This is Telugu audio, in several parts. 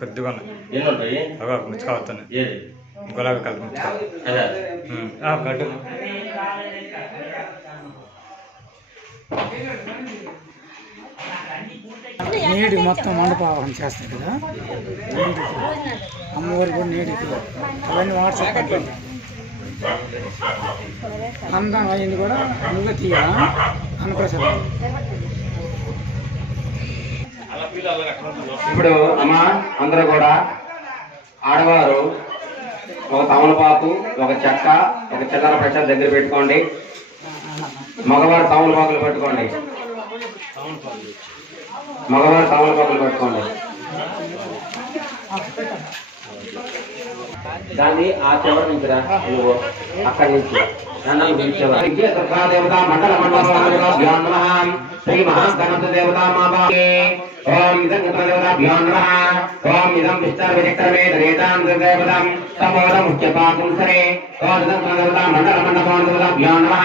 కొద్దిగా ముచ్చుకోవచ్చాను గులాబీ కలర్ ముచ్చుకోవాలి నీటికి మొత్తం మండపావరణ చేస్తారు కదా, నీటికి అమ్మవారి కూడా నీటికి అవన్నీ వాట్సాప్ పంపండి. అందం అయింది కూడా నువ్వే తీయాలా అన్నప్రసాదం. ఇప్పుడు అమ్మ అందరూ కూడా ఆడవారు ఒక తమలపాకు, ఒక చెక్క, ఒక చిల్లర ప్రసాదం దగ్గర పెట్టుకోండి. మగవారు తమలపాకులు పెట్టుకోండి. మగవారు తమలపాకులు పెట్టుకోండి. దాన్ని ఆ చివరి నుంచి రా, నువ్వు అక్కడి నుంచి దుర్గాదేవత మండల మండలం శ్రీ మహాగణపతిదేవత ఓం ఇదం దేవతాభ్యో నమః. ఓం ఇదం విష్ణుర్విచక్రమే దరేతాం దేవతాం సమోదముచ్యపాతుం సరే. ఓం ఇదం దేవత మండల మండపదేవతాభ్యో నమః.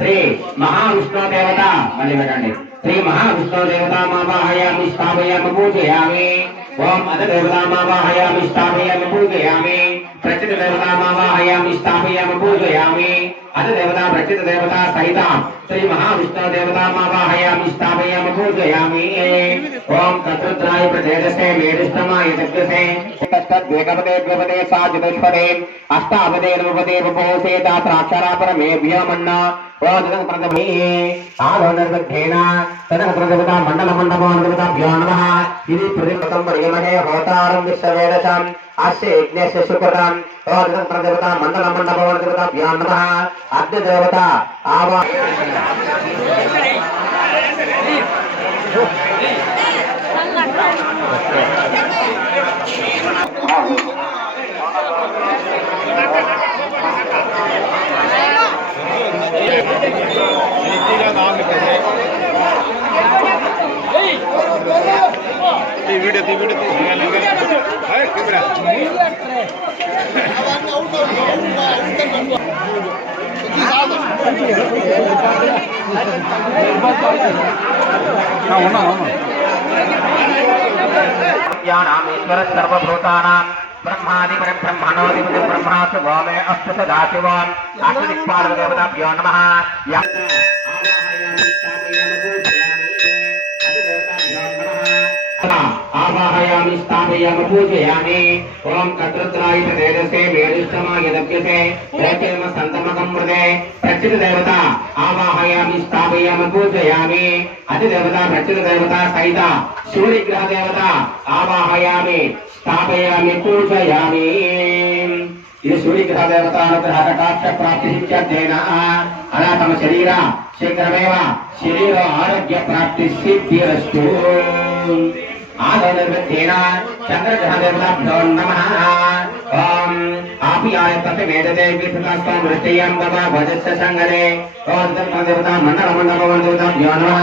శ్రీ మహావిష్ణు దేవత మళ్ళీ పెట్టండి. శ్రీ మహావిష్ణు దేవత మావాహయామి స్థాపయామి పూజయామి. ఓం అద దేవత మావాహయామి స్థాపయామి పూజయామి. ప్రచిత దేవత మావాహయామి స్థాపయామి పూజయామి. అద దేవత ప్రచిత దేవత సహిత శ్రీ మహావిష్ణు దేవత మావాహయామి స్థాపయామి పూజయామి. ఓం తత్రుద్రాయ ప్రచేదసే మేధిష్టమాయ జగ్యసే తద్వేకపదే ద్విపదే సాచతుష్పదే అష్టాపదే నవపదే ఉపోసే తాత్రాక్షరాపరమేభ్యో మన్న. ఓం ప్రథమే ఆలో నిర్విఘ్నేన తదన ప్రదేవత మండల మండపదేవతాభ్యో నమః. ఇది ప్రతిపదం పరిగమనే హోతారం విశ్వవేదశం అస్య యజ్ఞస్య సుకృతం. ఓం ప్రదేవత మండల మండపదేవతాభ్యో నమః. అద్య దేవత ఆవా ईश्वर सर्वभूतानां ब्रह्मादि ब्रह्मणोऽधिपति ब्रह्मासु गोमे अस्तु सदाशिवम् अष्टदिक्पालकदेवताभ्यो नमः. आवाहयामि स्थापयामि पूजयामि. ओम तत्रुद्राय प्रदेशे मेरुष्टमाय दभ्यसे प्रचेम संतमकं मृदे प्रचित देवता आवाहयामि स्थापयामि पूजयामि. अति देवता प्रचित देवता सहित सूर्यग्रह देवता आवाहयामि स्थापयामि पूजयामि. ये सूर्यग्रह देवता अनुग्रह कटाक्ष प्राप्ति सिद्ध्यर्थेन अला तम शरीर शीघ्रमेव शरीर आरोग्य प्राप्ति सिद्धिरस्तु. आदर्शेन चंद्रग्रह देवताभ्यो नमः. ओम आपियाय तत्वेदते विष्णुस्तं वृष्टियं तव भजस्य संगरे. ओम देवता मंडल मंडपदेवताभ्यो नमः.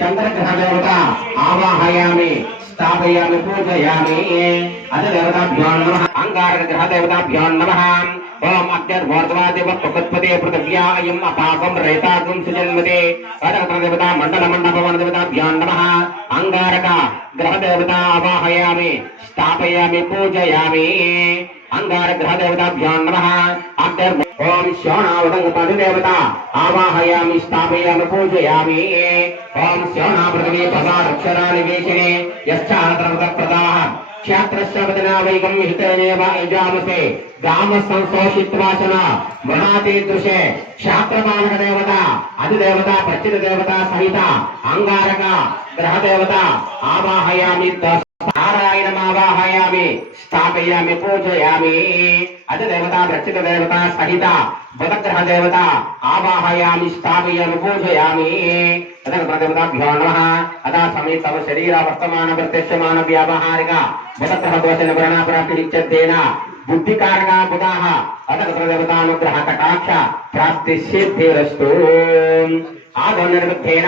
चंद्रग्रह देवता आवाहयामि स्थापयामि पूजयामि. अद देवताभ्यो नमः. अंगारग्रह देवताभ्यो नमः. ओम अद्यर्भोर्ध्वादेव प्रकृत्पते पृथिव्या अयम् अपाकं रेतागुं सुजन्मते. अद देवता मंडल मंडपदेवताभ्यो नमः. अंगारक ग्रह देवता आवाहयामि स्थापयामि पूजयामि. अंगार ग्रह देवताभ्यो नमः. ओम श्रवणावतंग देवता आवाहयामि स्थापयामि पूजयामि. ओम श्रवणा पृथ्वी पदाक्षरा निवेशने यश्चात्रप्रदाः क्षात्रस्य वदना वैगं हितेनेव यजामसे गाम संशोषित्वाचन मनाते दृशे क्षात्रपालक देवता अधिदेवता प्रचित देवता सहित अंगारक ग्रह देवता आवाहयामि. नारायणमावाहयामि स्थापयामि पूजयामि अधिदेवता प्रचितदेवता सहित बदग्रहदेवता आवाहयामि स्थापयामि पूजयामि तदग्रहदेवताभ्यो नमः अदा समेत तव शरीर वर्तमान प्रत्यक्षमान व्यावहारिक बदग्रहदोषेन व्रणाप्राप्तिरिच्यतेन बुद्धिकारका बुधाः अदग्रहदेवतानुग्रह कटाक्ष प्राप्तिसिद्धिरस्तु आदो निर्बुद्धेन